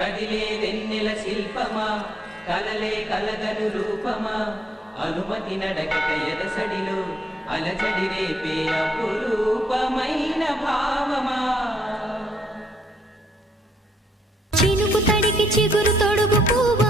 కదిలే వెన్నెల శిల్పమా కలలే కలగను రూపమా అనుమతి నడకట ఎదసడిలో అలజడి రేపే అపురూపమైన భావమా చినుకు తడికి చిగురు తొడుగు పువ్వా